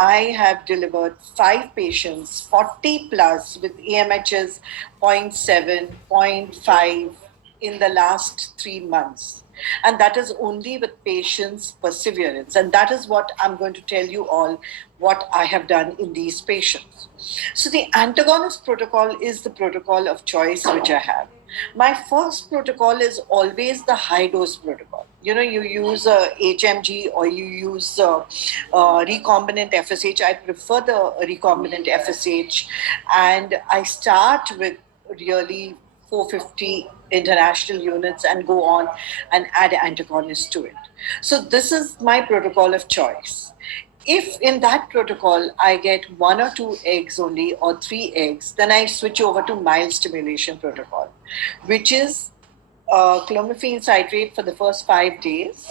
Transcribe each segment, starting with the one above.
I have delivered 5 patients, 40 plus, with AMHs 0.7, 0.5 in the last 3 months. And that is only with patients' perseverance. And that is what I'm going to tell you all what I have done in these patients. So the antagonist protocol is the protocol of choice which I have. My first protocol is always the high dose protocol. You know, you use HMG or you use recombinant FSH. I prefer the recombinant FSH, and I start with really 450 international units and go on and add antagonists to it. So this is my protocol of choice. If in that protocol I get 1 or 2 eggs only or 3 eggs, then I switch over to mild stimulation protocol, which is clomiphene citrate for the first 5 days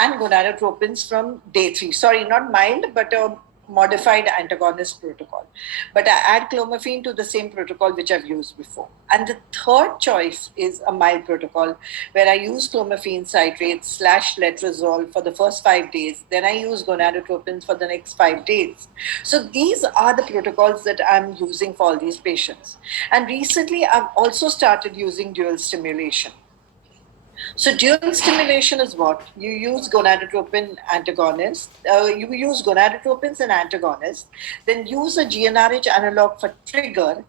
and gonadotropins from day 3. Sorry, not mild, but a modified antagonist protocol. But I add clomiphene to the same protocol which I've used before. And the third choice is a mild protocol where I use clomiphene citrate / letrozole for the first 5 days. Then I use gonadotropins for the next 5 days. So these are the protocols that I'm using for all these patients. And recently, I've also started using dual stimulation. So dual stimulation is what? You use gonadotropin antagonist, you use gonadotropins and antagonists, then use a GnRH analog for trigger.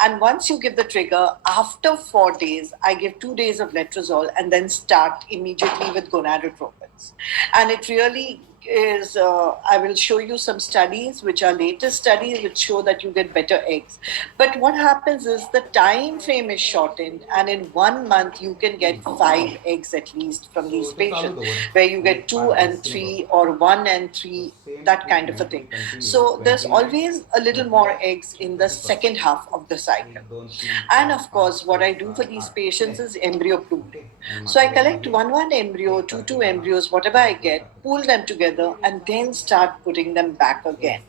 And once you give the trigger, after 4 days, I give 2 days of letrozole and then start immediately with gonadotropins. And it really is, I will show you some studies, which are latest studies, which show that you get better eggs. But what happens is the time frame is shortened, and in 1 month, you can get 5 eggs at least from these patients, where you get 2 and 3 or 1 and 3, that kind of a thing. So there's always a little more eggs in the second half of the cycle. And of course, what I do for these patients is embryo pooling. So I collect 1 embryo, 2 embryos, whatever I get, pool them together, and then start putting them back again.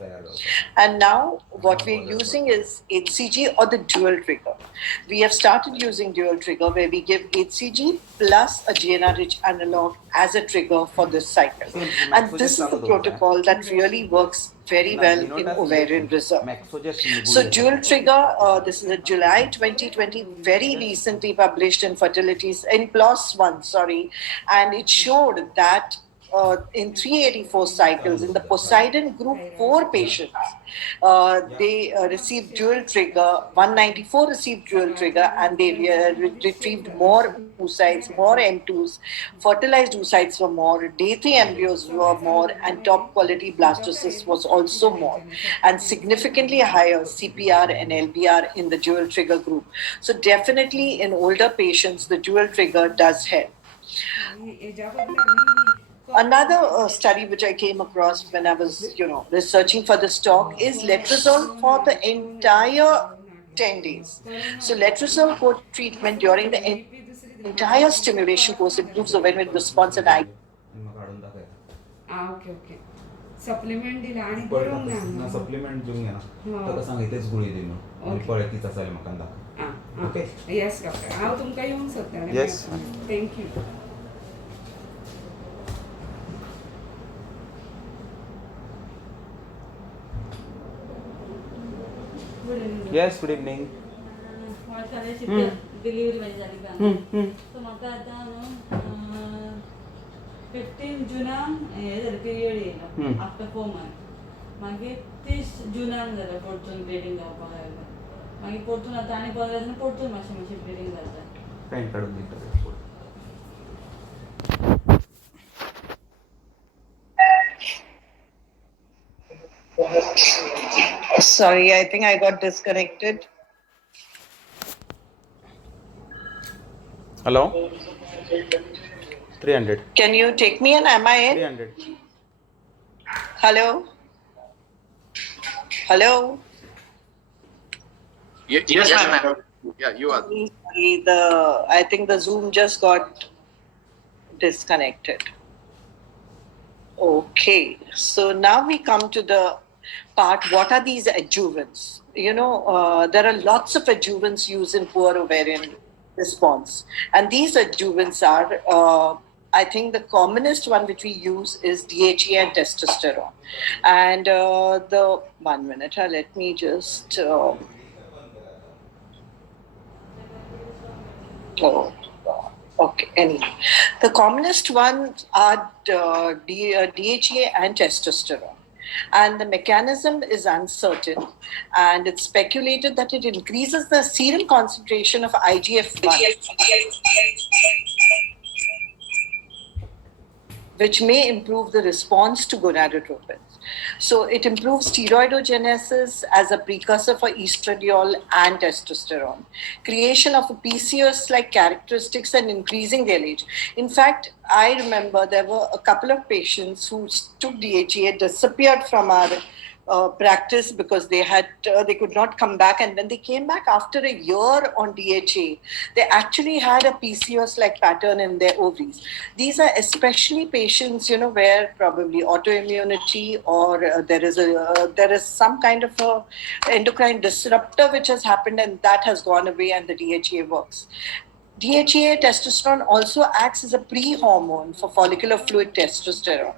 And now what we're using is HCG or the dual trigger. We have started using dual trigger where we give HCG plus a GnRH analog as a trigger for this cycle. And this is the protocol that really works very well in ovarian reserve. So dual trigger, this is a July 2020, very recently published in Fertilities, in PLOS One, and it showed that in 384 cycles in the Poseidon group 4 patients, they received dual trigger, 194 received dual trigger, and they retrieved more oocytes, more M2s, fertilized oocytes were more, day 3 embryos were more, and top quality blastocysts was also more, and significantly higher CPR and LBR in the dual trigger group. So definitely in older patients, the dual trigger does help. Another study which I came across when I was, researching for this talk is letrozole for the entire 10 days. So letrozole co-treatment during the entire stimulation course improves ovarian response and okay supplement दिला आणि ना supplement घेऊन घ्या ना तर सांग इथेच गुळी दिनो आणि पळकीच असायला म्हाका दाखव ओके यस डॉक्टर हांव तुमकां येवंक सोदता yes thank you yes good evening delivery माझी झाली का सो म्हाका आतां 15 जुनाक हे जालें पिरियड येयलो आफ्टर 4 months मागीर 30 जुनाक जालें परतून ब्लिडींग जावपाक लागलें मागीर परतून आतां आनी 15 दिसांनी परतून मातशें ब्लिडींग जाता पेंट काढून दिता Sorry, I think I got disconnected. Hello? 300. Can you take me in? Am I in? 300. Hello? Hello? Yes, ma'am. Yeah, you are. I think the Zoom just got disconnected. Okay, so now we come to the part, what are these adjuvants? There are lots of adjuvants used in poor ovarian response. And these adjuvants are I think the commonest one which we use is DHEA and testosterone. And the 1 minute, let me just. Oh, okay. Anyway, the commonest ones are DHEA and testosterone. And the mechanism is uncertain, and it's speculated that it increases the serum concentration of IGF-1, which may improve the response to gonadotropins. So it improves steroidogenesis as a precursor for estradiol and testosterone, creation of a PCOS-like characteristics and increasing their age. In fact, I remember there were a couple of patients who took DHEA, disappeared from our practice because they could not come back, and when they came back after a year on DHA, they actually had a PCOS-like pattern in their ovaries. These are especially patients, where probably autoimmunity or there is some kind of a endocrine disruptor which has happened, and that has gone away, and the DHA works. DHEA testosterone also acts as a pre-hormone for follicular fluid testosterone,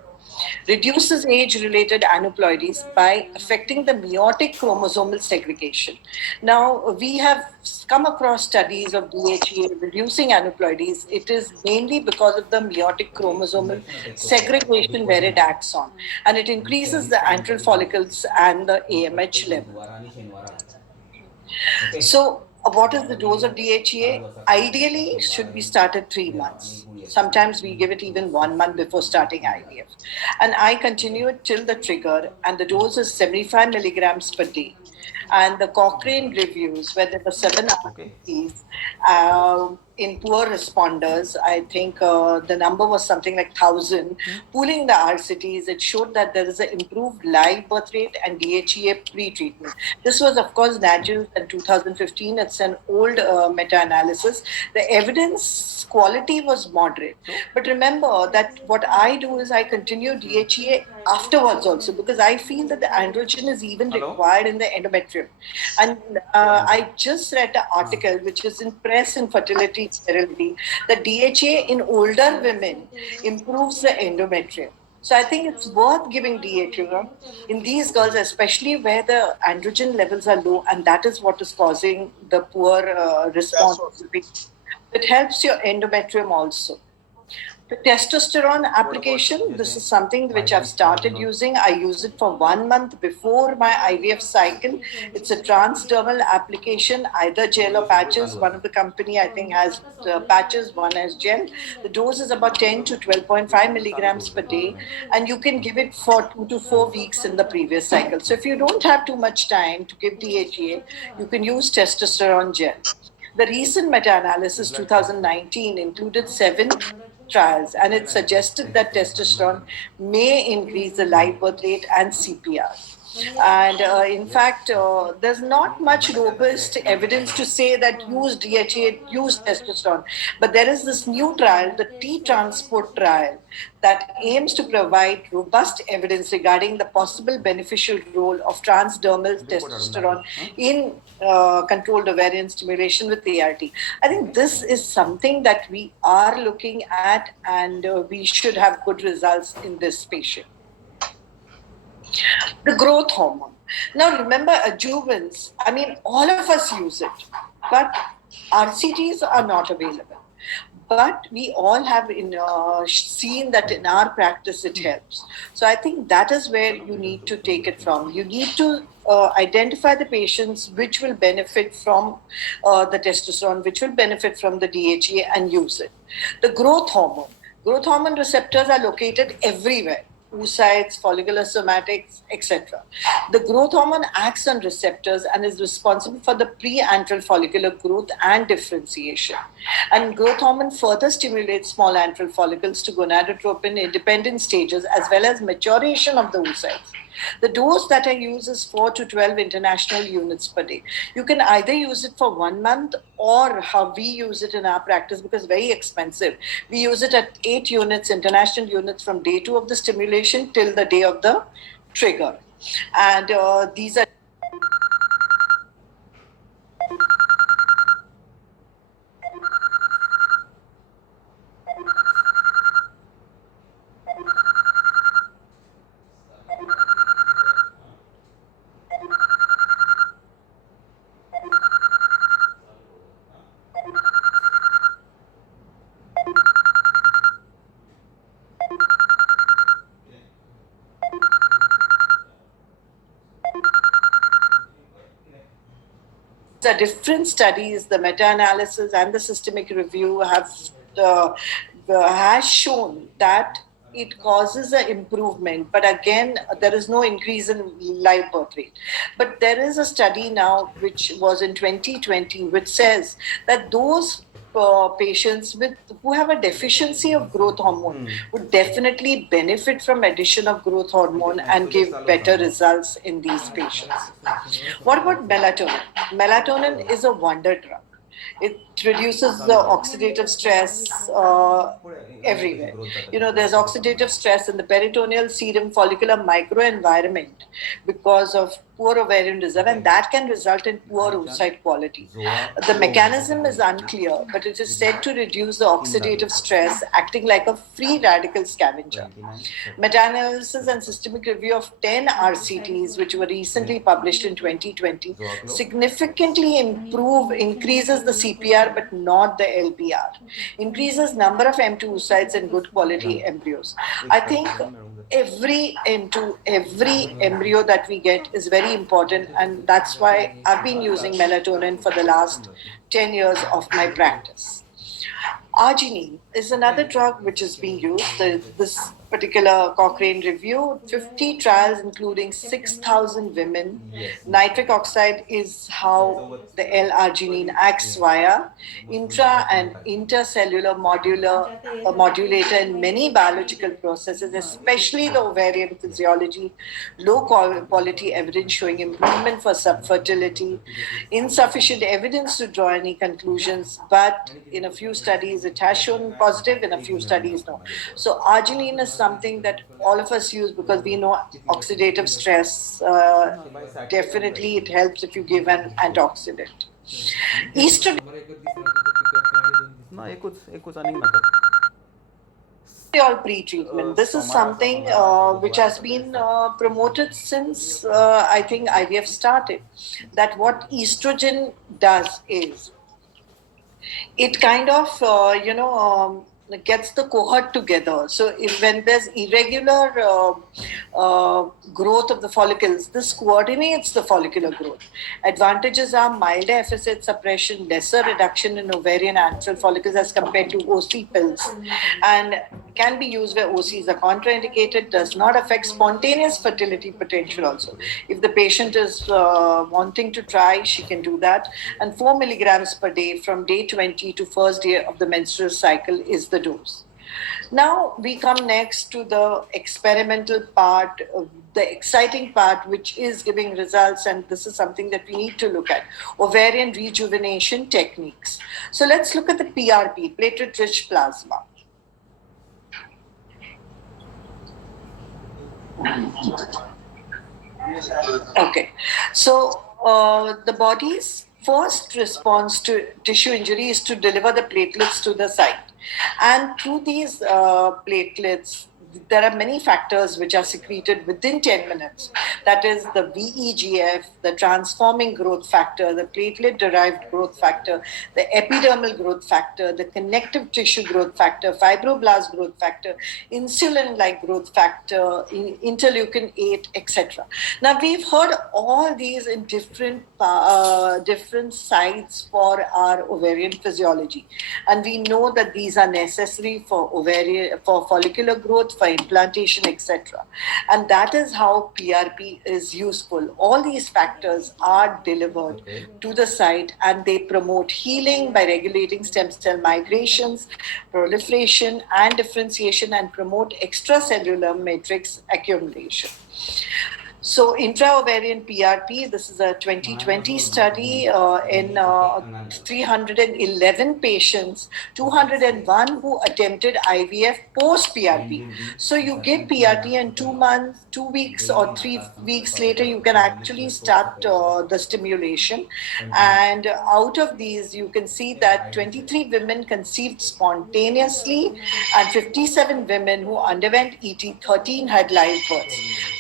reduces age-related aneuploidies by affecting the meiotic chromosomal segregation. Now, we have come across studies of DHEA reducing aneuploidies. It is mainly because of the meiotic chromosomal segregation where it acts on, and it increases the antral follicles and the AMH level. So, what is the dose of DHEA? Ideally, it should be started 3 months. Sometimes we give it even 1 month before starting IVF. And I continue it till the trigger, and the dose is 75 milligrams per day. And the Cochrane reviews, where there were 7 RCTs in poor responders, I think the number was something like 1,000. Pooling the RCTs, it showed that there is an improved live birth rate and DHEA pre-treatment. This was, of course, NAGIL in 2015. It's an old meta-analysis. The evidence quality was moderate. But remember that what I do is I continue DHEA afterwards also, because I feel that the androgen is even required in the endometrium. And I just read an article which is in Press Infertility Sterility that DHA in older women improves the endometrium. So I think it's worth giving DHA in these girls, especially where the androgen levels are low, and that is what is causing the poor response. It helps your endometrium also. The testosterone application, this is something which I've started using. I use it for 1 month before my IVF cycle. It's a transdermal application, either gel or patches. One of the company, I think, has patches, one has gel. The dose is about 10 to 12.5 milligrams per day, and you can give it for 2 to 4 weeks in the previous cycle. So if you don't have too much time to give DHEA, you can use testosterone gel. The recent meta-analysis 2019 included 7 trials, and it suggested that testosterone may increase the live birth rate and CPR. And in fact, there's not much robust evidence to say that use DHA, use testosterone. But there is this new trial, the T-Transport trial, that aims to provide robust evidence regarding the possible beneficial role of transdermal testosterone in controlled ovarian stimulation with ART. I think this is something that we are looking at, and we should have good results in this patient. The growth hormone. Now remember, adjuvants, I mean, all of us use it, but RCTs are not available. But we all have seen that in our practice it helps. So I think that is where you need to take it from. You need to identify the patients which will benefit from the testosterone, which will benefit from the DHEA, and use it. The growth hormone. Growth hormone receptors are located everywhere. Oocytes, follicular somatics, etc. The growth hormone acts on receptors and is responsible for the pre-antral follicular growth and differentiation. And growth hormone further stimulates small antral follicles to gonadotropin independent stages, as well as maturation of the oocytes. The dose that I use is 4 to 12 international units per day. You can either use it for 1 month, or how we use it in our practice, because it's very expensive. We use it at 8 units, international units, from day 2 of the stimulation till the day of the trigger. And these are the different studies, the meta-analysis and the systemic review has shown that it causes an improvement, but again, there is no increase in live birth rate. But there is a study now, which was in 2020, which says that those patients who have a deficiency of growth hormone would definitely benefit from addition of growth hormone and give better results in these patients. What about melatonin? Melatonin is a wonder drug. It reduces the oxidative stress everywhere. There's oxidative stress in the peritoneal serum follicular microenvironment because of poor ovarian reserve, and that can result in poor oocyte quality. The mechanism is unclear, but it is said to reduce the oxidative stress, acting like a free radical scavenger. Meta-analysis and systemic review of 10 RCTs, which were recently published in 2020, significantly increases the CPR but not the LPR, increases number of M2 oocytes and good quality embryos. I think every embryo that we get is very important, and that's why I've been using melatonin for the last 10 years of my practice. Arginine is another drug which is being used. This particular Cochrane review, 50 trials including 6,000 women. Nitric oxide is how the L-arginine acts via intra and intercellular modulator in many biological processes, especially the ovarian physiology. Low quality evidence showing improvement for subfertility. Insufficient evidence to draw any conclusions, but in a few studies it has shown positive, in a few studies no. So arginine is something that all of us use because we know oxidative stress. Definitely it helps if you give an antioxidant. Estrogen pre-treatment. This is something which has been promoted since I think IVF started. That what estrogen does is it kind of gets the cohort together. So when there's irregular growth of the follicles, this coordinates the follicular growth. Advantages are milder FSH suppression, lesser reduction in ovarian antral follicles as compared to OC pills, and can be used where OCs are contraindicated, does not affect spontaneous fertility potential also. If the patient is wanting to try, she can do that. And 4 milligrams per day from day 20 to first day of the menstrual cycle is the dose. Now we come next to the experimental part, the exciting part, which is giving results, and this is something that we need to look at: ovarian rejuvenation techniques. So let's look at the PRP, platelet-rich plasma. Okay, so the body's first response to tissue injury is to deliver the platelets to the site. And through these platelets, there are many factors which are secreted within 10 minutes. That is the VEGF, the transforming growth factor, the platelet-derived growth factor, the epidermal growth factor, the connective tissue growth factor, fibroblast growth factor, insulin-like growth factor, interleukin-8, etc. Now, we've heard all these in different sites for our ovarian physiology. And we know that these are necessary for follicular growth, for implantation, etc. And that is how PRP is useful. All these factors are delivered to the site, and they promote healing by regulating stem cell migrations, proliferation and differentiation, and promote extracellular matrix accumulation. So intra-ovarian PRP, this is a 2020 study in 311 patients, 201 who attempted IVF post-PRP. So you give PRP and 2 months, 2 weeks or 3 weeks later, you can actually start the stimulation. And out of these, you can see that 23 women conceived spontaneously and 57 women who underwent ET, 13 had live births.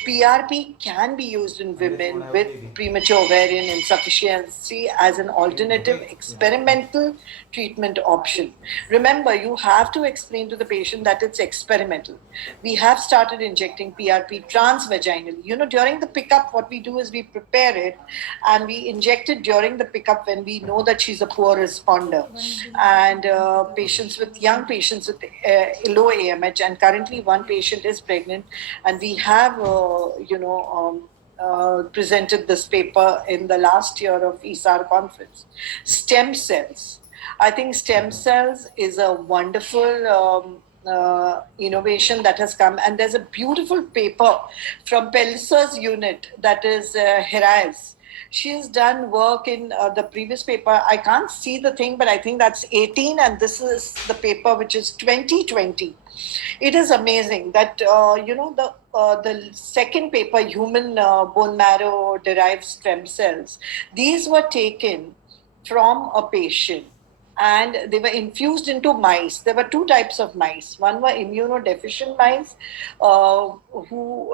PRP can can be used in And this women one I with will take it. premature ovarian insufficiency as an alternative experimental treatment option. Remember, you have to explain to the patient that it's experimental. We have started injecting PRP transvaginally. You know, during the pickup, what we do is we prepare it and we inject it during the pickup when we know that she's a poor responder. And young patients with low AMH, and currently one patient is pregnant, and we have, presented this paper in the last year of ESAR conference. Stem cells. I think stem cells is a wonderful innovation that has come, and there's a beautiful paper from Pelser's unit, that is Herais. She's done work in the previous paper. I can't see the thing, but I think that's 18, and this is the paper which is 2020. It is amazing that the second paper, human bone marrow derived stem cells, these were taken from a patient and they were infused into mice. There were two types of mice. One were immunodeficient mice who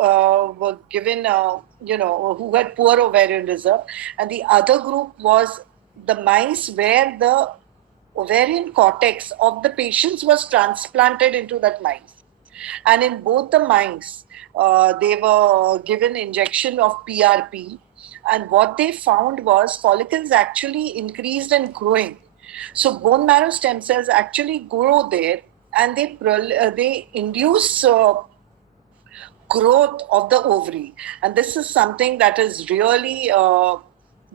were given, who had poor ovarian reserve, and the other group was the mice where the ovarian cortex of the patients was transplanted into that mice. And in both the mice, they were given injection of PRP. And what they found was follicles actually increased and growing. So bone marrow stem cells actually grow there, and they induce growth of the ovary. And this is something that is really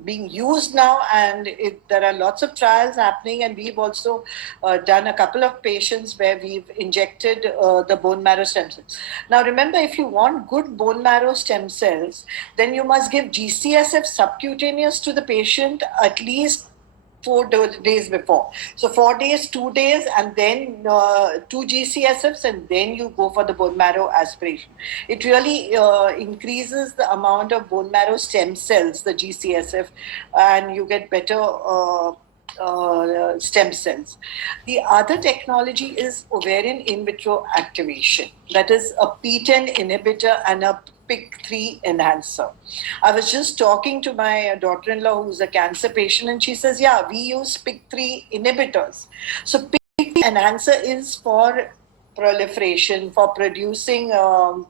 being used now, and there are lots of trials happening, and we've also done a couple of patients where we've injected the bone marrow stem cells. Now remember, if you want good bone marrow stem cells, then you must give GCSF subcutaneous to the patient at least 4 days before. So 4 days, 2 days, and then 2 GCSFs, and then you go for the bone marrow aspiration. It really increases the amount of bone marrow stem cells, the GCSF, and you get better stem cells. The other technology is ovarian in vitro activation. That is a PTEN inhibitor and a PIK3 enhancer. I was just talking to my daughter-in-law who's a cancer patient, and she says, yeah, we use PIK3 inhibitors. So PIK3 enhancer is for proliferation, for producing more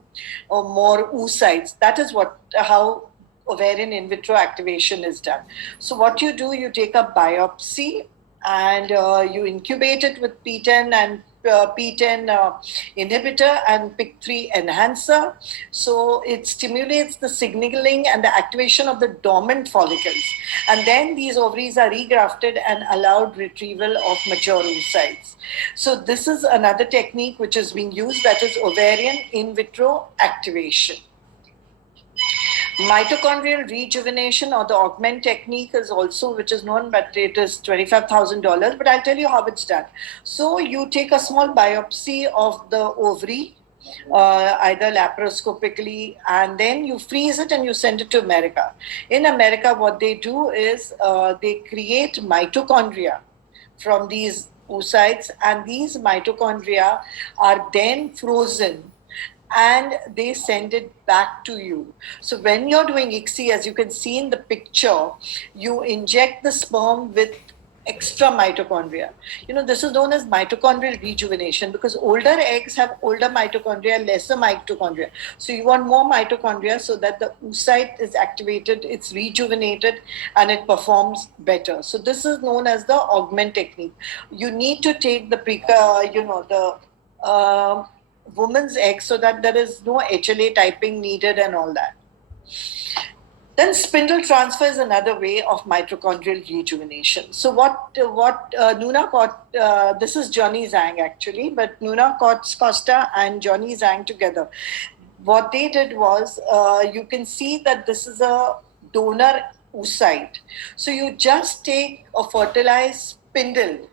oocytes. That is how ovarian in vitro activation is done. So what you do, you take a biopsy and you incubate it with PTEN and PTEN inhibitor and PIK3 enhancer. So it stimulates the signaling and the activation of the dormant follicles. And then these ovaries are regrafted and allowed retrieval of mature oocytes. So this is another technique which is being used, that is ovarian in vitro activation. Mitochondrial rejuvenation, or the augment technique, is also, which is known, but it is $25,000. But I'll tell you how it's done. So you take a small biopsy of the ovary, either laparoscopically, and then you freeze it and you send it to America. In America, what they do is they create mitochondria from these oocytes, and these mitochondria are then frozen and they send it back to you. So when you're doing ICSI, as you can see in the picture, you inject the sperm with extra mitochondria. You know, this is known as mitochondrial rejuvenation, because older eggs have older mitochondria, lesser mitochondria. So you want more mitochondria so that the oocyte is activated, it's rejuvenated, and it performs better. So this is known as the augment technique. You need to take the woman's egg so that there is no HLA typing needed and all that. Then spindle transfer is another way of mitochondrial rejuvenation. So what Nuna this is Johnny Zhang actually, but Nuna Costa and Johnny Zhang together, what they did was, you can see that this is a donor oocyte. So you just take a fertilized spindle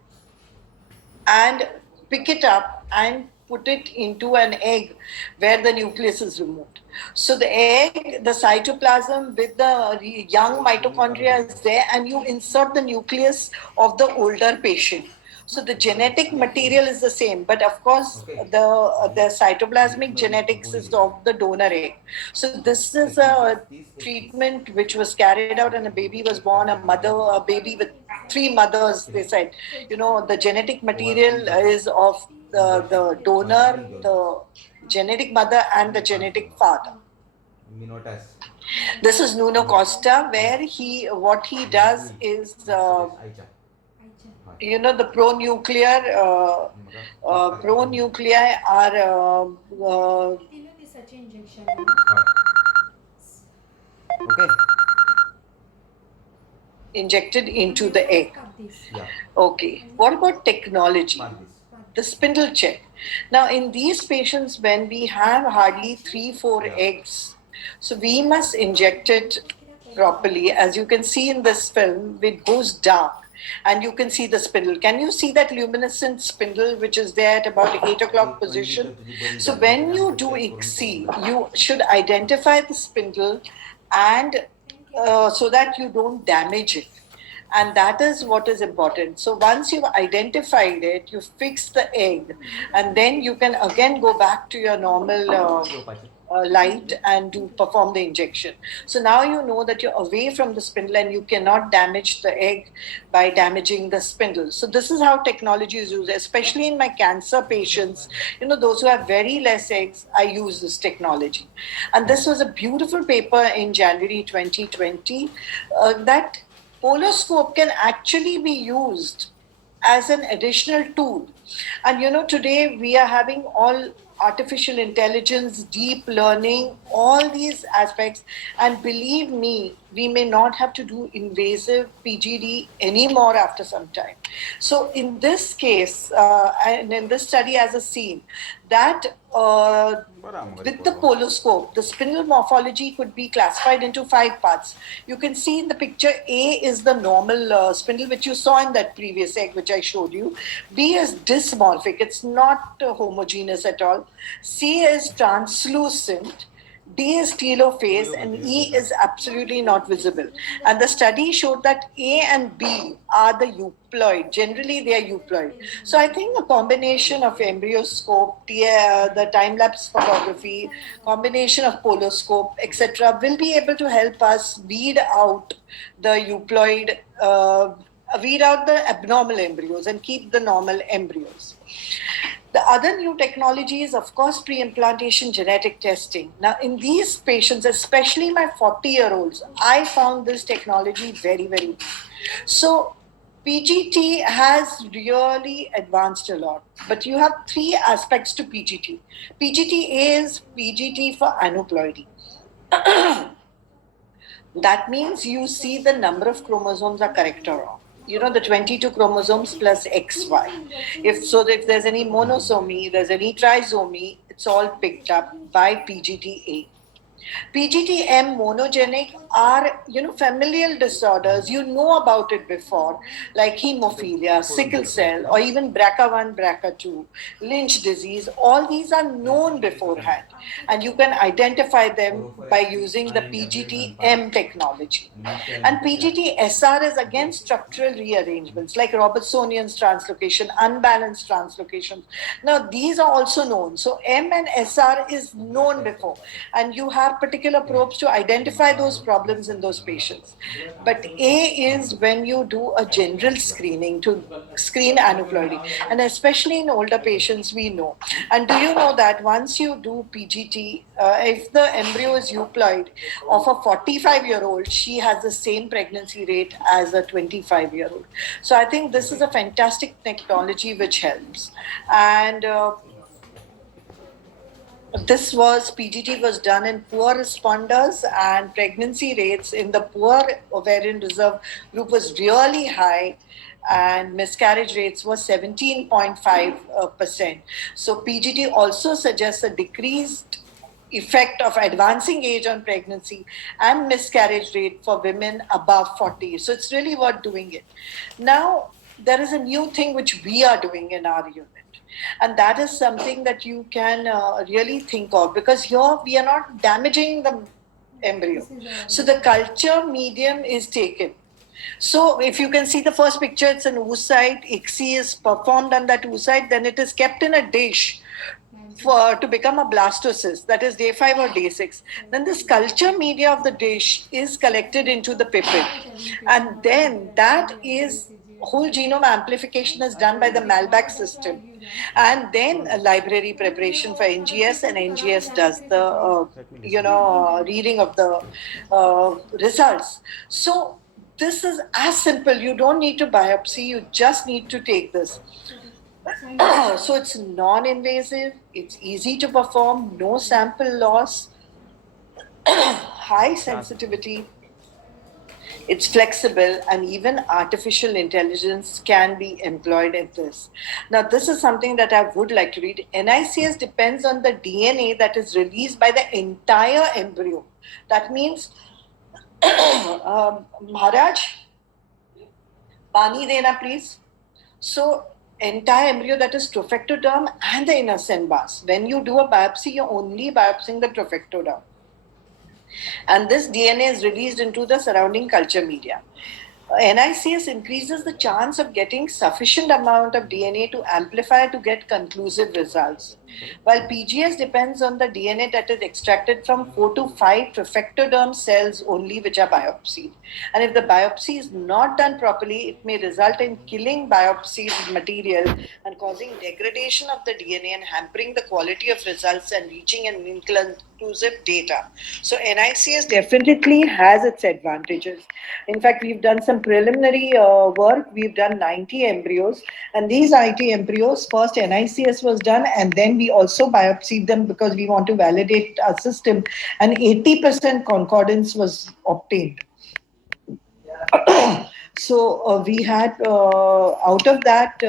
and pick it up and put it into an egg where the nucleus is removed. So the egg, the cytoplasm with the young mitochondria is there, and you insert the nucleus of the older patient. So the genetic material is the same, but of course the cytoplasmic genetics is of the donor egg. So this is a treatment which was carried out and a baby was born, a baby with 3 mothers, they said. The genetic material is of the donor, the genetic mother and the genetic father. Minotas. This is Nuno Costa, where what he does is, the pronuclear are Okay. injected into the egg. Yeah. Okay. What about technology? The spindle check. Now, in these patients, when we have hardly 3-4 eggs, so we must inject it properly. As you can see in this film, it goes dark and you can see the spindle. Can you see that luminescent spindle which is there at about 8 o'clock position? So when you do ICSI, you should identify the spindle and so that you don't damage it. And that is what is important. So once you've identified it, you fix the egg, and then you can again go back to your normal light and perform the injection. So now you know that you're away from the spindle and you cannot damage the egg by damaging the spindle. So this is how technology is used, especially in my cancer patients. Those who have very less eggs, I use this technology. And this was a beautiful paper in January 2020 that poloscope can actually be used as an additional tool. And today we are having all artificial intelligence, deep learning, all these aspects. And believe me, we may not have to do invasive PGD anymore after some time. So in this case, and in this study as a scene, that with the poloscope, the spindle morphology could be classified into 5 parts. You can see in the picture, A is the normal spindle, which you saw in that previous egg, which I showed you. B is dysmorphic. It's not homogeneous at all. C is translucent. D is telophase and E is absolutely not visible. And the study showed that A and B are the euploid. Generally, they are euploid. So I think a combination of embryoscope, the time-lapse photography, combination of poloscope, etc., will be able to help us weed out the euploid, weed out the abnormal embryos and keep the normal embryos. The other new technology is, of course, pre-implantation genetic testing. Now, in these patients, especially my 40-year-olds, I found this technology very, very good. So, PGT has really advanced a lot. But you have 3 aspects to PGT. PGT is PGT for aneuploidy. That means you see the number of chromosomes are correct or wrong. The 22 chromosomes plus XY. If there's any monosomy, there's any trisomy, it's all picked up by PGT-A. PGT-M monogenic are, familial disorders. You know about it before, like hemophilia, sickle cell, or even BRCA1, BRCA2, Lynch disease. All these are known beforehand. And you can identify them by using the PGT-M technology. And PGT-SR is again structural rearrangements, like Robertsonian's translocation, unbalanced translocations. Now, these are also known. So, M and SR is known before. And you have particular probes to identify those problems in those patients. But A is when you do a general screening to screen aneuploidy. And especially in older patients, we know. And do you know that once you do PGT, if the embryo is euploid of a 45-year-old, she has the same pregnancy rate as a 25-year-old. So I think this is a fantastic technology which helps. And PGT was done in poor responders, and pregnancy rates in the poor ovarian reserve group was really high, and miscarriage rates were 17.5%. So PGT also suggests a decreased effect of advancing age on pregnancy and miscarriage rate for women above 40. So it's really worth doing it. Now, there is a new thing which we are doing in our unit. And that is something that you can really think of, because here we are not damaging the embryo. So the culture medium is taken. So if you can see the first picture, it's an oocyte. ICSI is performed on that oocyte. Then it is kept in a dish to become a blastocyst, that is day 5 or day 6. Then this culture media of the dish is collected into the pipette. And then that is whole genome amplification is done by the Malbec system. And then a library preparation for NGS, and NGS does the, reading of the results. So this is as simple. You don't need to biopsy. You just need to take this. So it's non-invasive, it's easy to perform, no sample loss, high sensitivity, it's flexible, and even artificial intelligence can be employed in this. Now, this is something that I would like to read. NICS depends on the DNA that is released by the entire embryo. That means, Maharaj, pani dena please. So, entire embryo, that is trophectoderm and the inner bars. When you do a biopsy, you're only biopsying the trophectoderm. And this DNA is released into the surrounding culture media. NICS increases the chance of getting sufficient amount of DNA to amplify to get conclusive results. While PGS depends on the DNA that is extracted from 4 to 5 trophectoderm cells only, which are biopsied. And if the biopsy is not done properly, it may result in killing biopsied material and causing degradation of the DNA and hampering the quality of results and reaching an inconclusive data. So NICS definitely has its advantages. In fact, we've done some preliminary work. We've done 90 embryos, and these 90 embryos, first NICS was done, and then we also biopsied them because we want to validate our system, and 80% concordance was obtained. So we had, out of that,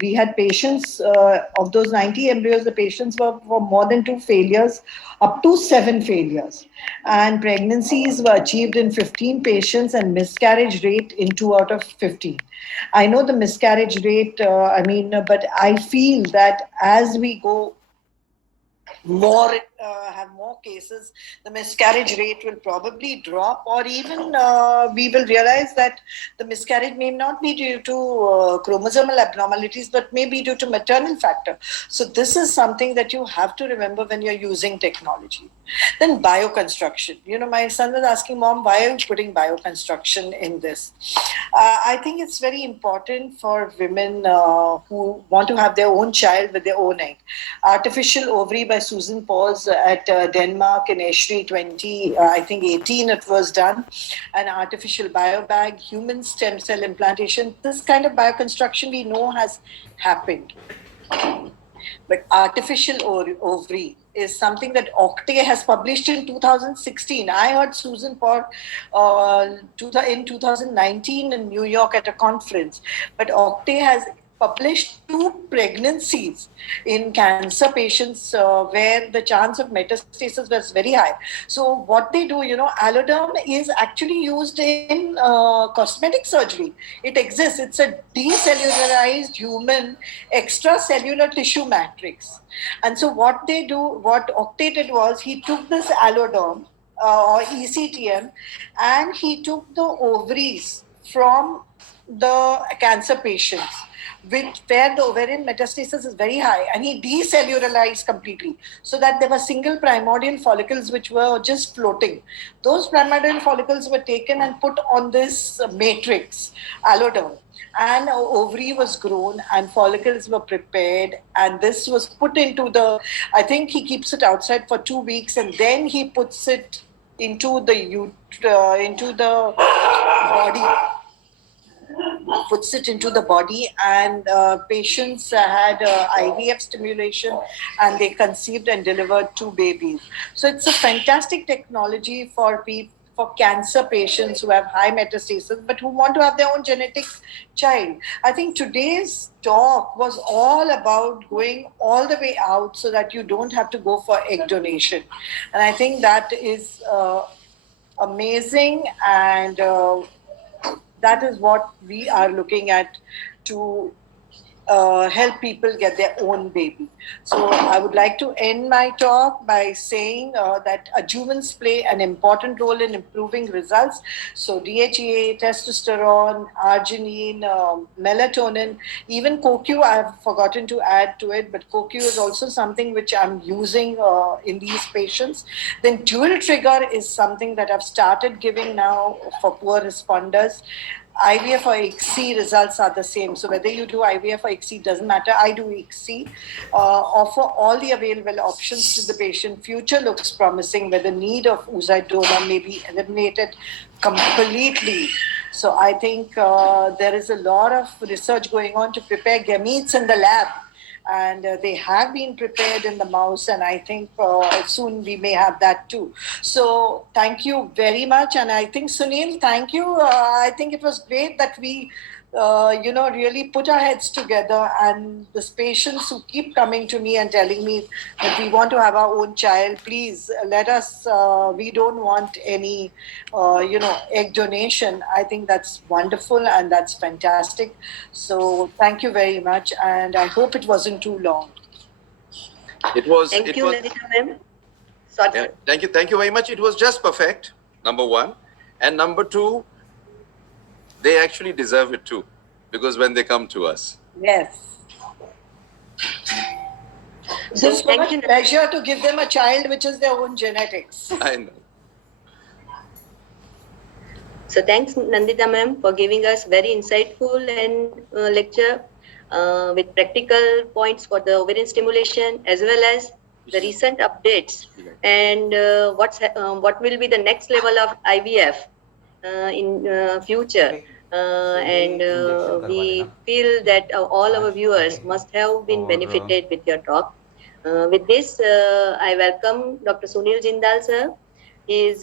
we had patients, of those 90 embryos, the patients were for more than 2 failures, up to 7 failures. And pregnancies were achieved in 15 patients, and miscarriage rate in 2 out of 15. I know the miscarriage rate, but I feel that as we go more, have more cases, the miscarriage rate will probably drop, or even we will realize that the miscarriage may not be due to chromosomal abnormalities, but may be due to maternal factor. So this is something that you have to remember when you're using technology. Then bioconstruction. My son was asking, Mom, why are you putting bioconstruction in this? I think it's very important for women who want to have their own child with their own egg. Artificial ovary by Susan Paws at Denmark in Esri 2018 it was done. An artificial biobag, human stem cell implantation. This kind of bioconstruction we know has happened. But artificial ovary is something that Octay has published in 2016. I heard Susan Paws in 2019 in New York at a conference. But Octay has published 2 pregnancies in cancer patients where the chance of metastasis was very high. So what they do, alloderm is actually used in cosmetic surgery. It exists. It's a decellularized human extracellular tissue matrix. And so what Octay did was he took this alloderm or ECTM, and he took the ovaries from the cancer patients, where the ovarian metastasis is very high, and he decellularized completely so that there were single primordial follicles which were just floating. Those primordial follicles were taken and put on this matrix, alloderm, and ovary was grown and follicles were prepared, and this was put into I think he keeps it outside for 2 weeks, and then he puts it into the body. Puts it into the body, and patients had IVF stimulation, and they conceived and delivered 2 babies. So it's a fantastic technology for cancer patients who have high metastasis but who want to have their own genetic child. I think today's talk was all about going all the way out so that you don't have to go for egg donation. And I think that is amazing, and that is what we are looking at to help people get their own baby. So I would like to end my talk by saying that adjuvants play an important role in improving results. So DHEA, testosterone, arginine, melatonin, even CoQ, I have forgotten to add to it, but CoQ is also something which I'm using in these patients. Then dual trigger is something that I've started giving now for poor responders. IVF or ICSI results are the same. So whether you do IVF or ICSI doesn't matter. I do ICSI. Offer all the available options to the patient. Future looks promising where the need of oocyte donor may be eliminated completely. So I think there is a lot of research going on to prepare gametes in the lab. And they have been prepared in the mouse, and I think soon we may have that too. So thank you very much, and I think Sunil, thank you. I think it was great that we, really put our heads together, and these patients who keep coming to me and telling me that we want to have our own child, please let us. We don't want any, egg donation. I think that's wonderful and that's fantastic. So thank you very much, and I hope it wasn't too long. It was. Thank it you, was, Nandita ma'am. Sorry. Yeah, thank you very much. It was just perfect. Number one, and number two, they actually deserve it too, because when they come to us. Yes. So It's so thank much you. pleasure to give them a child which is their own genetics. I know. So thanks, Nandita ma'am, for giving us very insightful and lecture with practical points for the ovarian stimulation as well as the recent updates and what will be the next level of IVF in future. And we feel that all our viewers must have been benefited with your talk. With this, I welcome Dr. Sunil Jindal sir. He is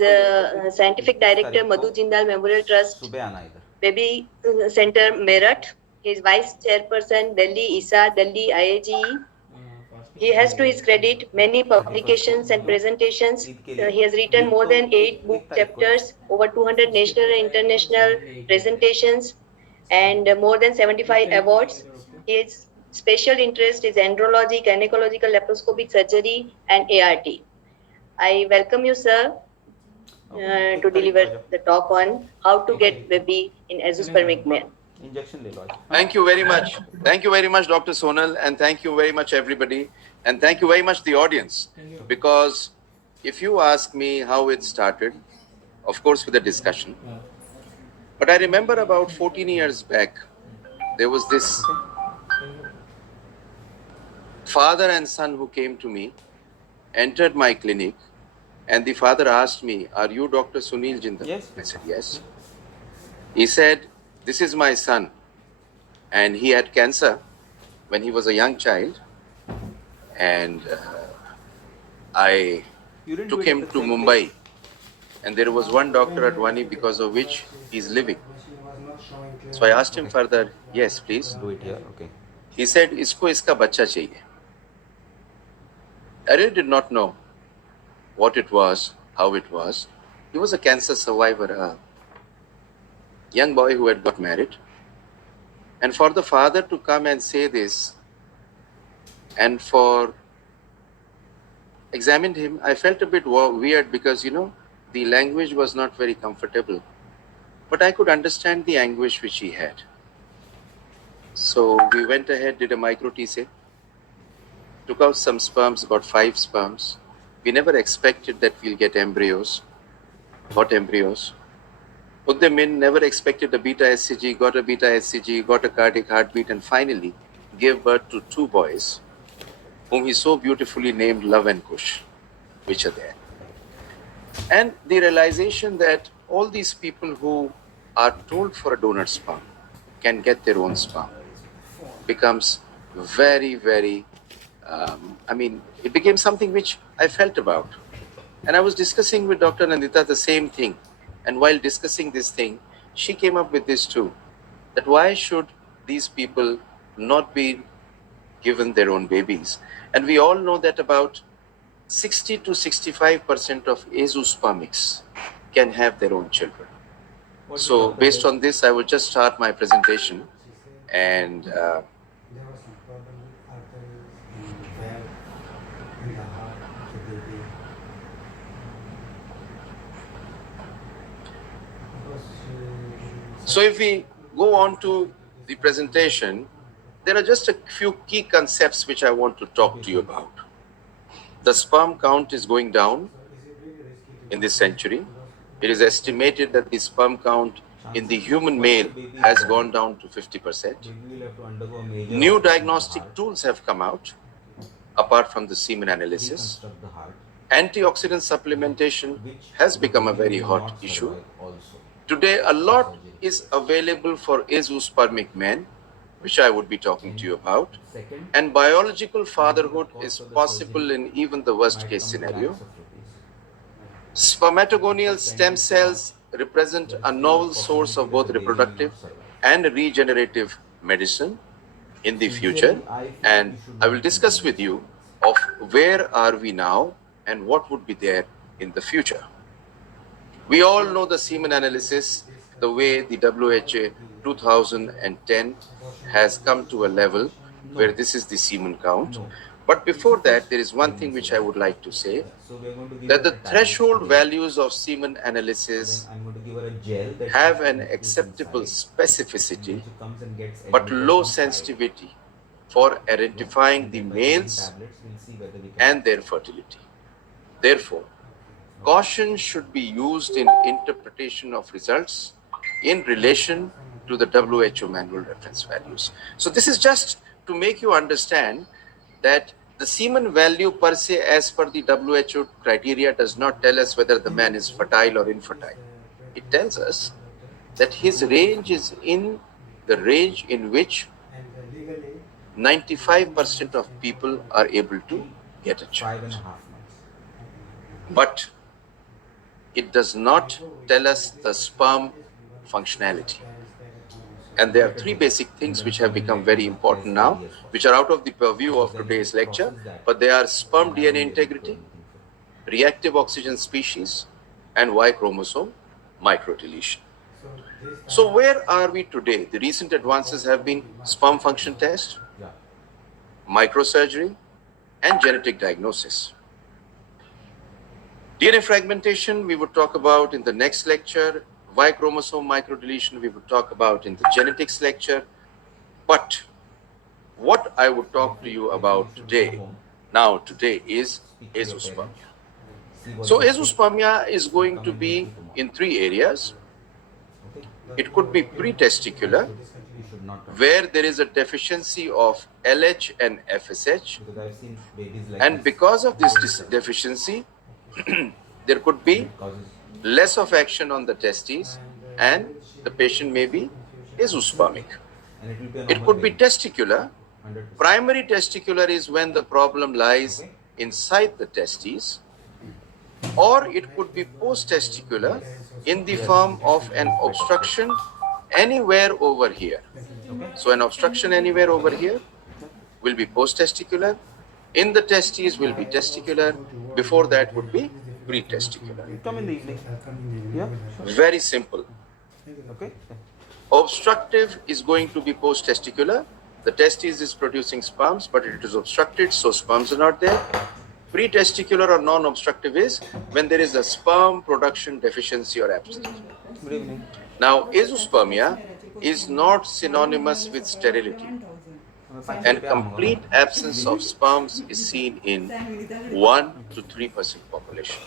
Scientific Director, Madhu Jindal Memorial Trust, Baby Center, Meerut. He is Vice Chairperson, Delhi ISA, Delhi IAGE. He has to his credit many publications and presentations. He has written more than 8 book chapters, over 200 national and international presentations, and more than 75 awards. His special interest is andrology, gynecological laparoscopic surgery, and ART. I welcome you, sir, to deliver the talk on how to get baby in azoospermic man. Thank you very much. Thank you very much, Dr. Sonal, and thank you very much, everybody. And thank you very much, the audience. Because if you ask me how it started, of course, with a discussion. But I remember about 14 years back, there was this father and son who came to me, entered my clinic, and the father asked me, "Are you Dr. Sunil Jindal?" Yes. I said, "Yes." He said, "This is my son, and he had cancer when he was a young child, and I took him to Mumbai, and there was one doctor at Vani because of which he's living." So I asked him further, "Yes, please." Do it here, okay. He said, "Isko iska bacha chahiye." I really did not know what it was, how it was. He was a cancer survivor, a young boy who had got married. And for the father to come and say this, and for examined him, I felt a bit weird because, the language was not very comfortable. But I could understand the anguish which he had. So we went ahead, did a micro TC, took out some sperms, got 5 sperms. We never expected that we'll get embryos, got embryos. Put them in, never expected a beta SCG, got a beta SCG, got a cardiac heartbeat, and finally gave birth to 2 boys, whom he so beautifully named Love and Kush, which are there. And the realization that all these people who are told for a donor sperm can get their own sperm becomes very, very, it became something which I felt about. And I was discussing with Dr. Nandita the same thing. And while discussing this thing, she came up with this too, that why should these people not be given their own babies? And we all know that about 60 to 65% of azoospermics can have their own children. So based on this, I will just start my presentation. And So if we go on to the presentation, there are just a few key concepts which I want to talk to you about. The sperm count is going down in this century. It is estimated that the sperm count in the human male has gone down to 50%. New diagnostic tools have come out, apart from the semen analysis. Antioxidant supplementation has become a very hot issue. Today, a lot is available for azoospermic men, which I would be talking to you about. And biological fatherhood is possible in even the worst case scenario. Spermatogonial stem cells represent a novel source of both reproductive and regenerative medicine in the future. And I will discuss with you of where are we now and what would be there in the future. We all know the semen analysis, the way the WHO 2010 has come to a level where this is the semen count. But before that, there is one thing which I would like to say, that the threshold values of semen analysis have an acceptable specificity but low sensitivity for identifying the males and their fertility. Therefore, caution should be used in interpretation of results in relation to the WHO manual reference values. So this is just to make you understand that the semen value per se as per the WHO criteria does not tell us whether the man is fertile or infertile. It tells us that his range is in the range in which 95% of people are able to get a child. But it does not tell us the sperm functionality. And there are three basic things which have become very important now, which are out of the purview of today's lecture, but they are sperm DNA integrity, reactive oxygen species, and Y chromosome microdeletion. So where are we today? The recent advances have been sperm function test, microsurgery, and genetic diagnosis. DNA fragmentation we would talk about in the next lecture. Y chromosome microdeletion we would talk about in the genetics lecture. But what I would talk to you about today is azoospermia. So azoospermia is going to be in three areas. It could be pre-testicular, where there is a deficiency of LH and FSH. And because of this deficiency, there could be less of action on the testes and the patient may be azoospermic. It could be testicular. Primary testicular is when the problem lies inside the testes, or it could be post-testicular in the form of an obstruction anywhere over here. So an obstruction anywhere over here will be post-testicular. In the testes will be testicular. Before that would be pre-testicular. Come in the evening. Yeah, sure. Very simple. Okay. Obstructive is going to be post-testicular. The testes is producing sperms, but it is obstructed, so sperms are not there. Pre-testicular or non-obstructive is when there is a sperm production deficiency or absence. Good evening. Now, azoospermia is not synonymous with sterility. And complete absence of sperms is seen in 1 to 3% population.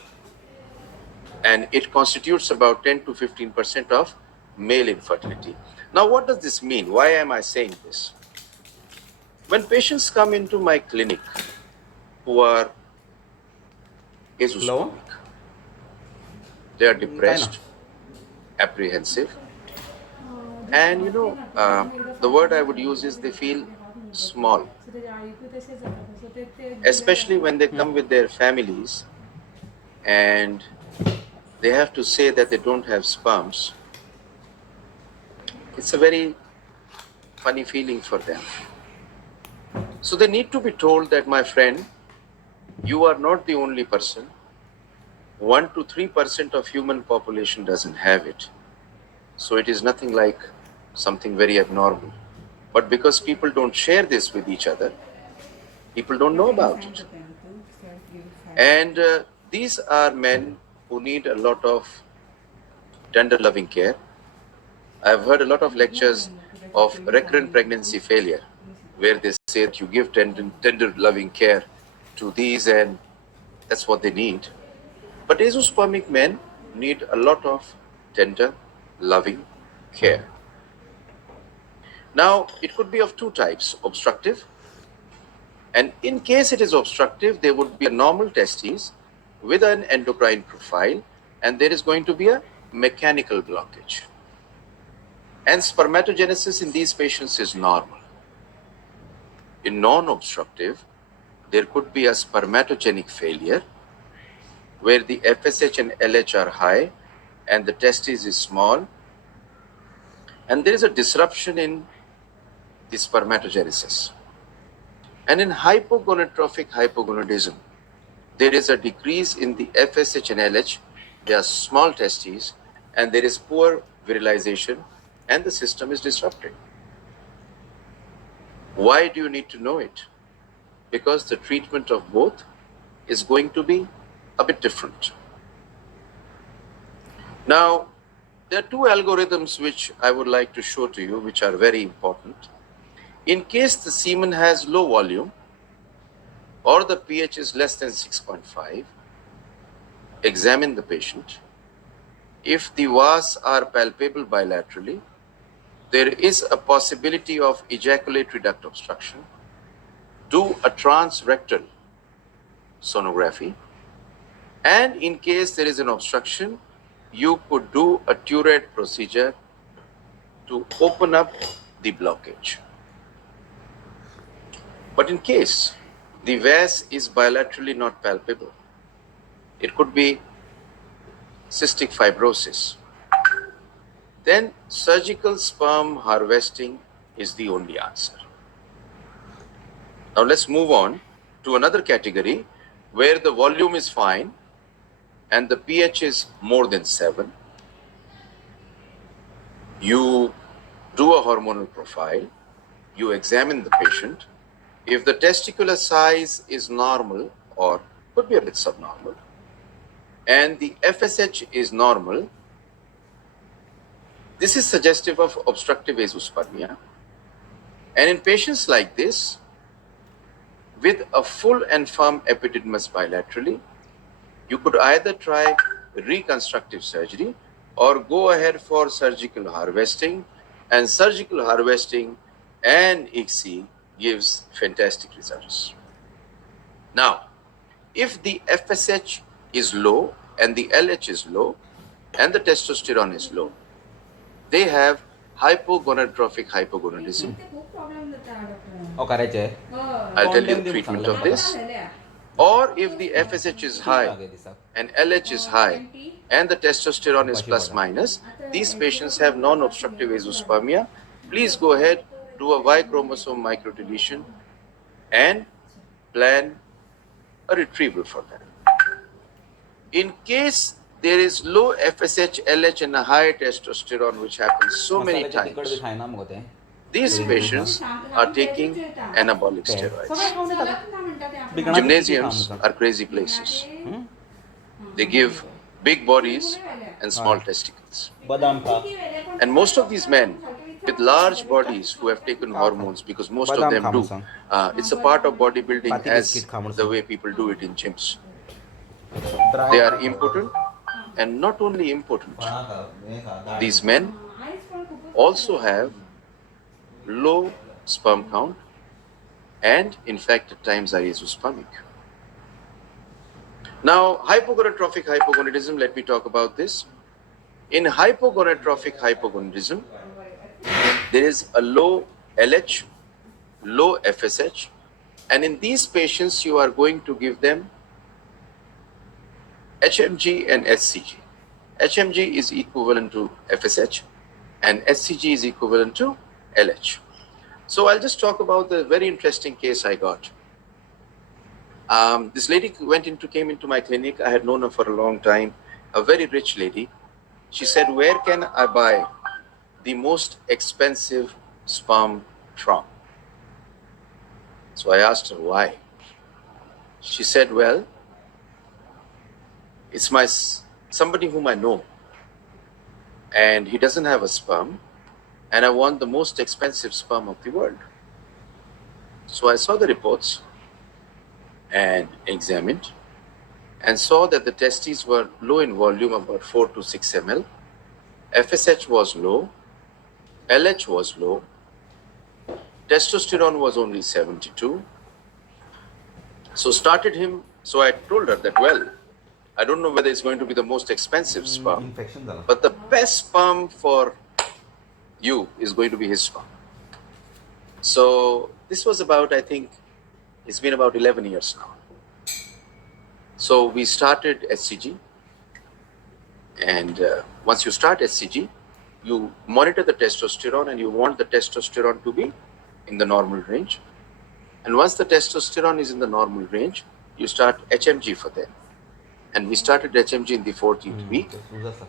And it constitutes about 10 to 15% of male infertility. Now, what does this mean? Why am I saying this? When patients come into my clinic who are azoospermic, they are depressed, apprehensive, and the word I would use is they feel small, especially when they come with their families and they have to say that they don't have sperms. It's a very funny feeling for them. So they need to be told that, my friend, you are not the only person. 1 to 3% of human population doesn't have it. So it is nothing like something very abnormal. But because people don't share this with each other, people don't know about it. And these are men who need a lot of tender loving care. I've heard a lot of lectures of recurrent pregnancy failure, where they say that you give tender loving care to these and that's what they need. But azoospermic men need a lot of tender, loving care. Now, it could be of two types, obstructive. And in case it is obstructive, there would be a normal testes with an endocrine profile, and there is going to be a mechanical blockage. And spermatogenesis in these patients is normal. In non-obstructive, there could be a spermatogenic failure where the FSH and LH are high and the testis is small, and there is a disruption in the spermatogenesis. And in hypogonadotrophic hypogonadism, there is a decrease in the FSH and LH. They are small testes, and there is poor virilization, and the system is disrupted. Why do you need to know it? Because the treatment of both is going to be a bit different. Now, there are two algorithms which I would like to show to you, which are very important. In case the semen has low volume or the pH is less than 6.5, examine the patient. If the vas are palpable bilaterally, there is a possibility of ejaculatory duct obstruction. Do a transrectal sonography. And in case there is an obstruction, you could do a Tourette procedure to open up the blockage. But in case the vas is bilaterally not palpable, it could be cystic fibrosis, then surgical sperm harvesting is the only answer. Now let's move on to another category where the volume is fine and the pH is more than 7. You do a hormonal profile, you examine the patient. If the testicular size is normal or could be a bit subnormal, and the FSH is normal, this is suggestive of obstructive azoospermia. And in patients like this, with a full and firm epididymis bilaterally, you could either try reconstructive surgery or go ahead for surgical harvesting. And surgical harvesting and ICSI gives fantastic results. Now, if the FSH is low and the LH is low and the testosterone is low, they have hypogonadotrophic hypogonadism. करायचे I'll tell you the treatment of this. Or if the FSH is high and LH is high and the testosterone is plus minus, these patients have non-obstructive azoospermia. Please go ahead, do a Y chromosome microdeletion and plan a retrieval for them. In case there is low FSH, LH and a high testosterone, which happens so many times, these patients are taking anabolic steroids. Gymnasiums are crazy places. They give big bodies and small testicles. And most of these men with large bodies who have taken hormones, because most of them do, it's a part of bodybuilding as the way people do it in gyms. They are impotent, and not only impotent, these men also have low sperm count and in fact at times are azoospermic. Now, hypogonadotrophic hypogonadism, let me talk about this. In hypogonadotrophic hypogonadism, there is a low LH, low FSH, and in these patients you are going to give them HMG and SCG. HMG is equivalent to FSH and SCG is equivalent to LH. So I'll just talk about the very interesting case I got. This lady came into my clinic. I had known her for a long time, a very rich lady. She said, where can I buy the most expensive sperm from? So I asked her why. She said, well, it's somebody whom I know, and he doesn't have a sperm, and I want the most expensive sperm of the world. So I saw the reports and examined and saw that the testes were low in volume, about 4 to 6 ml. FSH was low, LH was low, testosterone was only 72. So started him, so I told her that, well, I don't know whether it's going to be the most expensive sperm, infection झालं. but the best sperm for you is going to be his sperm. So this was about, I think, it's been about 11 years now. So we started SCG, and once you start SCG, you monitor the testosterone and you want the testosterone to be in the normal range. And once the testosterone is in the normal range, you start HMG for them. And we started HMG in the 14th week,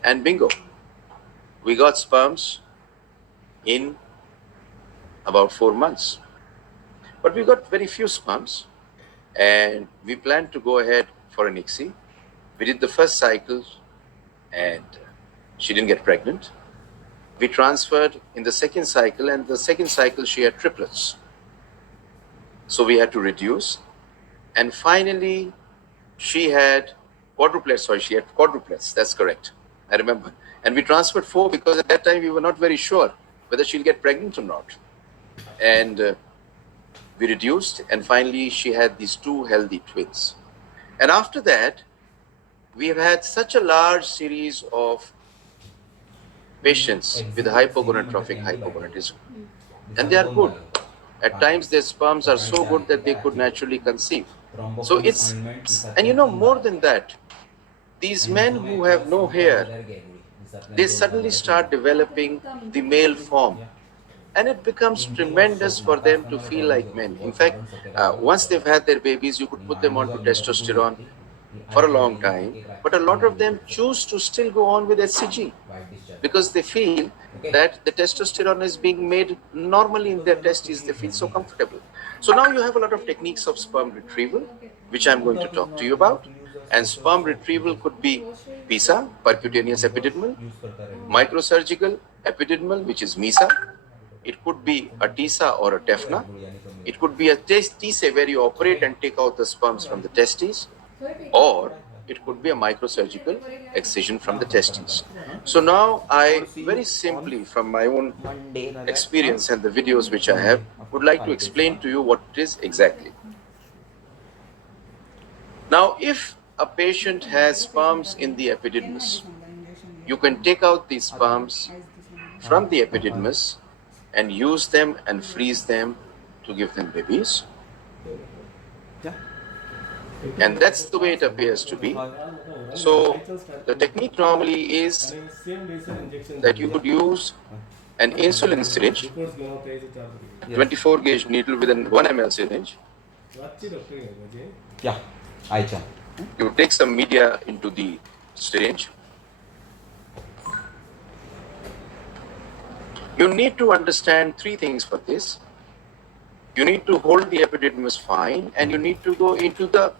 and bingo, we got sperms in about 4 months. But we got very few sperms, and we planned to go ahead for an ICSI. We did the first cycle, and she didn't get pregnant. We transferred in the second cycle, and the second cycle she had triplets. So we had to reduce. And finally, she had quadruplets, that's correct. I remember. And we transferred 4 because at that time we were not very sure whether she'll get pregnant or not. And we reduced, and finally she had these 2 healthy twins. And after that, we have had such a large series of patients with hypogonadotrophic hypogonadism. And they are good. At times their sperms are so good that they could naturally conceive. So it's, and you know, more than that, these men who have no hair, they suddenly start developing the male form. And it becomes tremendous for them to feel like men. In fact, once they've had their babies, you could put them onto testosterone for a long time. But a lot of them choose to still go on with HCG because they feel that the testosterone is being made normally in their testes. They feel so comfortable. So now you have a lot of techniques of sperm retrieval, which I'm going to talk to you about. And sperm retrieval could be PISA, percutaneous epididymal, microsurgical epididymal, which is MISA. It could be a TISA or a TEFNA. It could be a TISA where you operate and take out the sperms from the testes, or it could be a microsurgical excision from the testes. So now I very simply, from my own experience and the videos which I have, would like to explain to you what it is exactly. Now, if a patient has sperms in the epididymis, you can take out these sperms from the epididymis and use them and freeze them to give them babies. And that's the way it appears to be. So the technique normally is that you could use an insulin syringe, 24 gauge needle with an 1 ml syringe. Yeah, Aicha. You take some media into the syringe. You need to understand 3 things for this. You need to hold the epididymis fine, and you need to go into the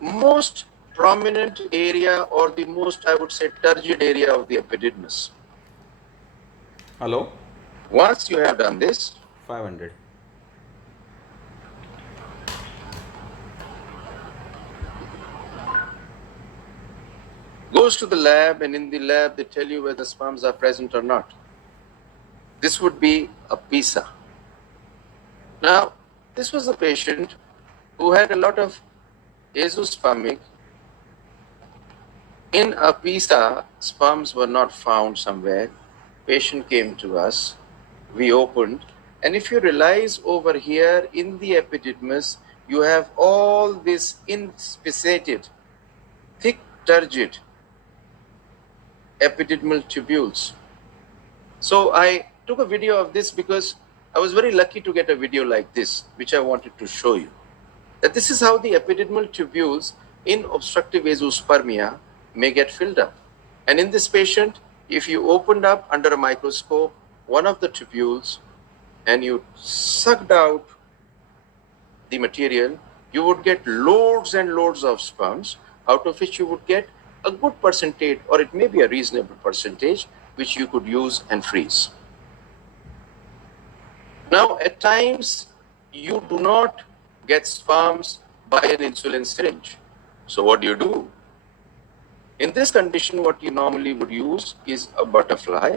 most prominent area, or the most, I would say, turgid area of the epididymis. Hello? Once you have done this, 500. goes to the lab, and in the lab they tell you whether sperms are present or not. This would be a PISA. Now, this was a patient who had a lot of azoospermic. In a PISA, sperms were not found somewhere. Patient came to us, we opened, and if you realize over here in the epididymis, you have all this inspissated, thick, turgid epididymal tubules. So I took a video of this because I was very lucky to get a video like this, which I wanted to show you. That this is how the epididymal tubules in obstructive azoospermia may get filled up. And in this patient, if you opened up under a microscope one of the tubules and you sucked out the material, you would get loads and loads of sperms, out of which you would get a good percentage, or it may be a reasonable percentage, which you could use and freeze. Now, at times, you do not get sperms by an insulin syringe. So what do? In this condition, what you normally would use is a butterfly,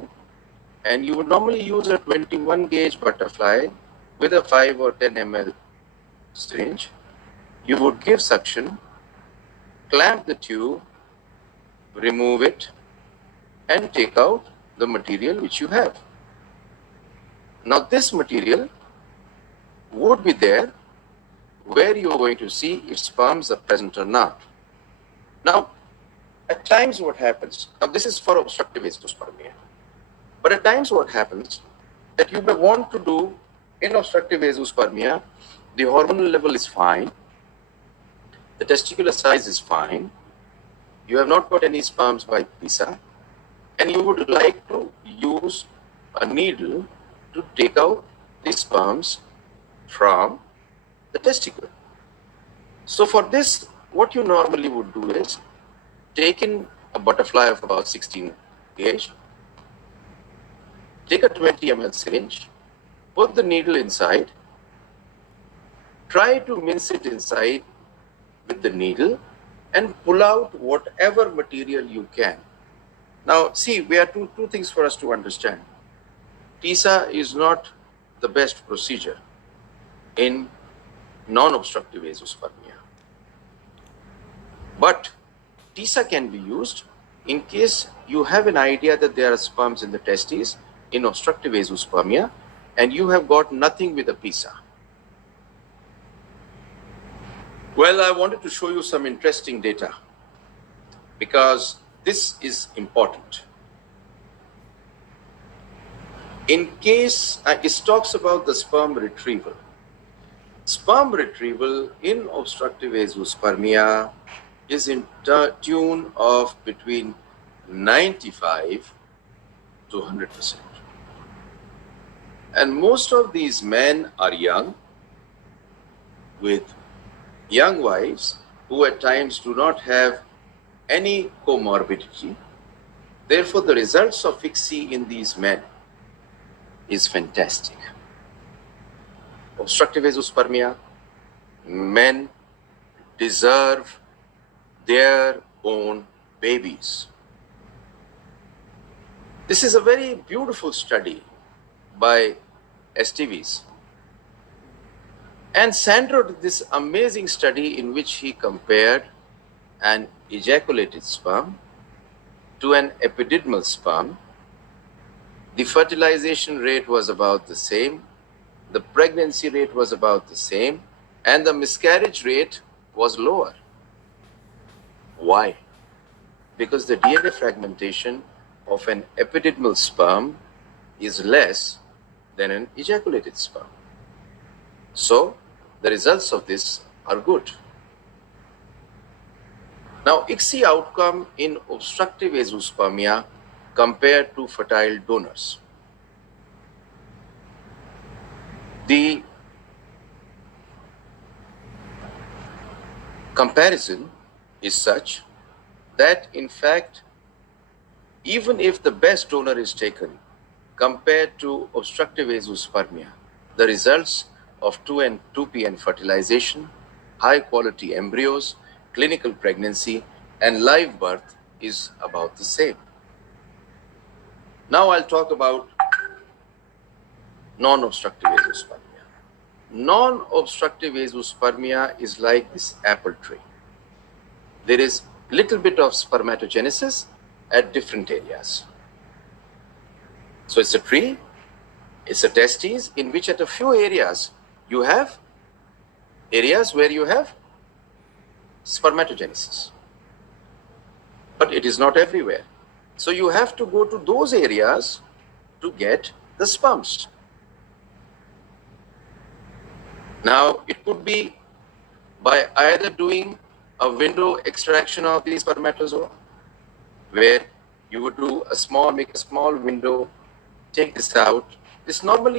and you would normally use a 21 gauge butterfly with a 5 or 10 ml syringe. You would give suction, clamp the tube, remove it, and take out the material which you have. Now, this material would be there where you are going to see if sperms are present or not. Now, at times what happens, now this is for obstructive azoospermia, but at times what happens that you may want to do in obstructive azoospermia, the hormonal level is fine, the testicular size is fine, you have not got any sperms by PISA, and you would like to use a needle to take out the sperms from the testicle. So for this, what you normally would do is take in a butterfly of about 16 gauge, take a 20 ml syringe, put the needle inside, try to mince it inside with the needle and pull out whatever material you can. Now, see, we have two things for us to understand. PISA is not the best procedure in non-obstructive azoospermia. But TISA can be used in case you have an idea that there are sperms in the testes in obstructive azoospermia and you have got nothing with a PISA. Well, I wanted to show you some interesting data because this is important. In case it talks about the sperm retrieval. Sperm retrieval in obstructive azoospermia is in tune of between 95 to 100%. And most of these men are young, with young wives who at times do not have any comorbidity. Therefore, the results of ICSI in these men is fantastic. Obstructive azoospermia, men deserve their own babies. This is a very beautiful study by Esteves. And Sandro did this amazing study in which he compared an ejaculated sperm to an epididymal sperm. The fertilization rate was about the same, the pregnancy rate was about the same, and the miscarriage rate was lower. Why? Because the DNA fragmentation of an epididymal sperm is less than an ejaculated sperm. So, the results of this are good. Now, ICSI outcome in obstructive azoospermia compared to fertile donors. The comparison is such that, in fact, even if the best donor is taken compared to obstructive azoospermia, the results of 2N2PN fertilization, high quality embryos, clinical pregnancy, and live birth is about the same. Now I'll talk about non-obstructive azoospermia. Non-obstructive azoospermia is like this apple tree. There is little bit of spermatogenesis at different areas. So it's a tree, it's a testes in which at a few areas you have areas where you have spermatogenesis. But it is not everywhere. So you have to go to those areas to get the sperms. Now, it could be by either doing a window extraction of the spermatozoa, where you would do make a small window, take this out. This normally